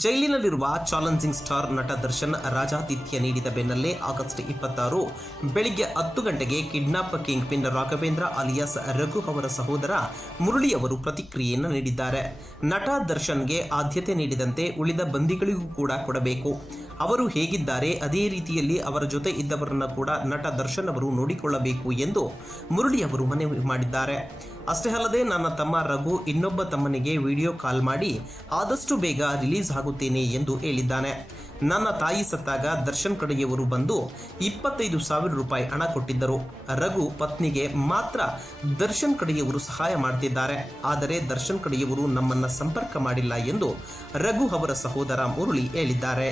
ಜೈಲಿನಲ್ಲಿರುವ challenging star ನಟ ದರ್ಶನ್ ರಾಜಾತಿಥ್ಯ ನೀಡಿದ ಬೆನ್ನಲ್ಲೇ ಆಗಸ್ಟ್ ಇಪ್ಪತ್ತಾರು ಬೆಳಿಗ್ಗೆ ಹತ್ತು ಗಂಟೆಗೆ kidnap kingpin Raghavendra alias Raghu ಅವರ ಸಹೋದರ ಮುರಳಿ ಅವರು ಪ್ರತಿಕ್ರಿಯೆಯನ್ನು ನೀಡಿದ್ದಾರೆ. ನಟ ದರ್ಶನ್ಗೆ ಆದ್ಯತೆ ನೀಡಿದಂತೆ ಉಳಿದ ಬಂದಿಗಳಿಗೂ ಕೂಡ ಕೊಡಬೇಕು. ಅವರು ಹೇಗಿದ್ದಾರೆ, ಅದೇ ರೀತಿಯಲ್ಲಿ ಅವರ ಜೊತೆ ಇದ್ದವರನ್ನು ಕೂಡ ನಟ ದರ್ಶನ್ ಅವರು ನೋಡಿಕೊಳ್ಳಬೇಕು ಎಂದು ಮುರಳಿ ಅವರು ಮನವಿ ಮಾಡಿದ್ದಾರೆ. ಅಷ್ಟೇ ಅಲ್ಲದೆ, ನನ್ನ ತಮ್ಮ ರಘು ಇನ್ನೊಬ್ಬ ತಮ್ಮನಿಗೆ ವಿಡಿಯೋ ಕಾಲ್ ಮಾಡಿ ಆದಷ್ಟು ಬೇಗ ರಿಲೀಸ್ ಆಗುತ್ತೇನೆ ಎಂದು ಹೇಳಿದ್ದಾನೆ. ನನ್ನ ತಾಯಿ ಸತ್ತಾಗ ದರ್ಶನ್ ಕಡೆಯವರು ಬಂದು ಇಪ್ಪತ್ತೈದು ಸಾವಿರ ರೂಪಾಯಿ ಹಣ ಕೊಟ್ಟಿದ್ದರು. ರಘು ಪತ್ನಿಗೆ ಮಾತ್ರ ದರ್ಶನ್ ಕಡೆಯವರು ಸಹಾಯ ಮಾಡ್ತಿದ್ದಾರೆ. ಆದರೆ ದರ್ಶನ್ ಕಡೆಯವರು ನಮ್ಮನ್ನ ಸಂಪರ್ಕ ಮಾಡಿಲ್ಲ ಎಂದು ರಘು ಅವರ ಸಹೋದರ ಮುರುಳಿ ಹೇಳಿದ್ದಾರೆ.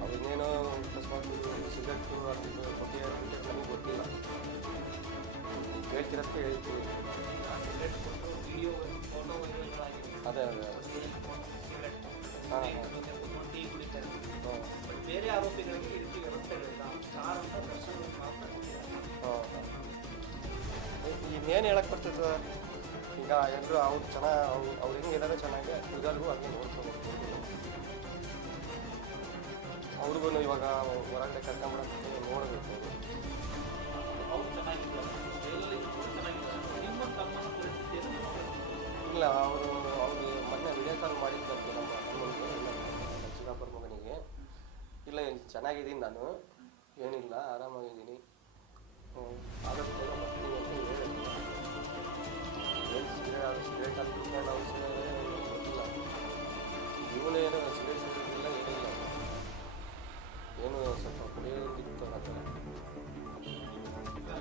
ಅವ್ರಿಗೇನೋ ಅಕಸ್ಮಾತ್ ಸಿಗಟ್ಟು ಅದು ಬಗ್ಗೆ ಹೇಳ್ತೀವಿ ಅದೇ ಅದೇ ಬೇರೆ ಆರೋಪಿಗಳಿಗೆ ಈ ಇನ್ನೇನು ಹೇಳಕ್ ಬರ್ತದೆ ಈಗ ಎಲ್ಲರೂ ಅವ್ರು ಚೆನ್ನಾಗಿ ಅವ್ರು ಅವ್ರು ಹೆಂಗಿದ್ದಾರೆ ಚೆನ್ನಾಗಿ ಉಳಿದವ್ರಿಗೂ ಹಂಗೆ ನೋಡ್ಕೊಂಡು ಅವ್ರಿಗೂ ಇವಾಗ ಹೊರಗಡೆ ಕರ್ಕೊಂಬಿಡೋಕ್ಕೆ ನೋಡಬೇಕು ಅವರು ಅವ್ರಿಗೆ ಮೊನ್ನೆ ವಿಡಿಯೋ ಕಾಲ್ ಮಾಡಿದ್ದಂತೆ ನಮ್ಮ ಅಣ್ಣನಿಗೆ ಚಿಕ್ಕಪ್ಪರ ಮಗನಿಗೆ. ಇಲ್ಲ ಏನು ಚೆನ್ನಾಗಿದ್ದೀನಿ ನಾನು. ಏನಿಲ್ಲ ಆರಾಮಾಗಿದ್ದೀನಿ. ಆದಷ್ಟು ಏನು ಸಿಗರೇಟ್ ಸಿಗರೇಟ್ ಅಲ್ಲಿ ಕುತ್ಕೊಂಡು ಔಷಧ ಗೊತ್ತಿಲ್ಲ ಇವನು ಏನು ಸಿಗರೇಟ್ ಏನಿಲ್ಲ. ಏನು ಸ್ವಲ್ಪ ಕುಡಿಯೋದಿತ್ತು ಆ ಥರ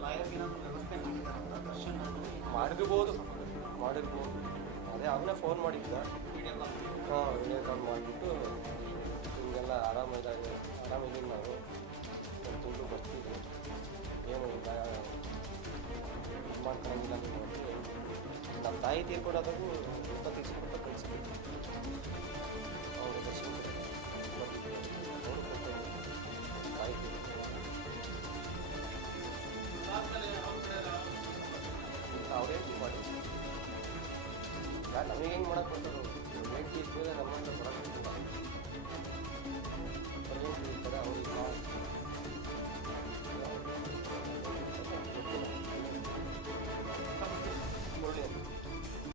ಲಾಯರ್ಗೆ ಏನಾದ್ರು ವ್ಯವಸ್ಥೆ ದರ್ಶನ್ ಮಾಡಿರ್ಬೋದು ಮಾಡಿರ್ಬೋದು. ಅದೇ ಅವನೇ ಫೋನ್ ಮಾಡಿದ್ದ ಹಾಂ ವಿಡಿಯೋ ಕಾಲ್ ಮಾಡಿಬಿಟ್ಟು ಹಿಂಗೆಲ್ಲ ಆರಾಮಿದ್ದಾಗೆ ಆರಾಮಿದ್ದೀನಿ ನಾವು ಒಂದು ದುಡ್ಡು ಬರ್ತೀವಿ ಏನು ಇಲ್ಲ. ಅಂತ ನಮ್ಮ ತಾಯಿ ತೀರ್ಕೊಡೋದಕ್ಕೂ ಇಪ್ಪತ್ತೈದು ರೂಪಾಯಿ ಕಳಿಸ್ಬೇಕು ಏನು ಮಾಡಕ್ಕೆ ಬರ್ತಾರೆ ನಮ್ಮ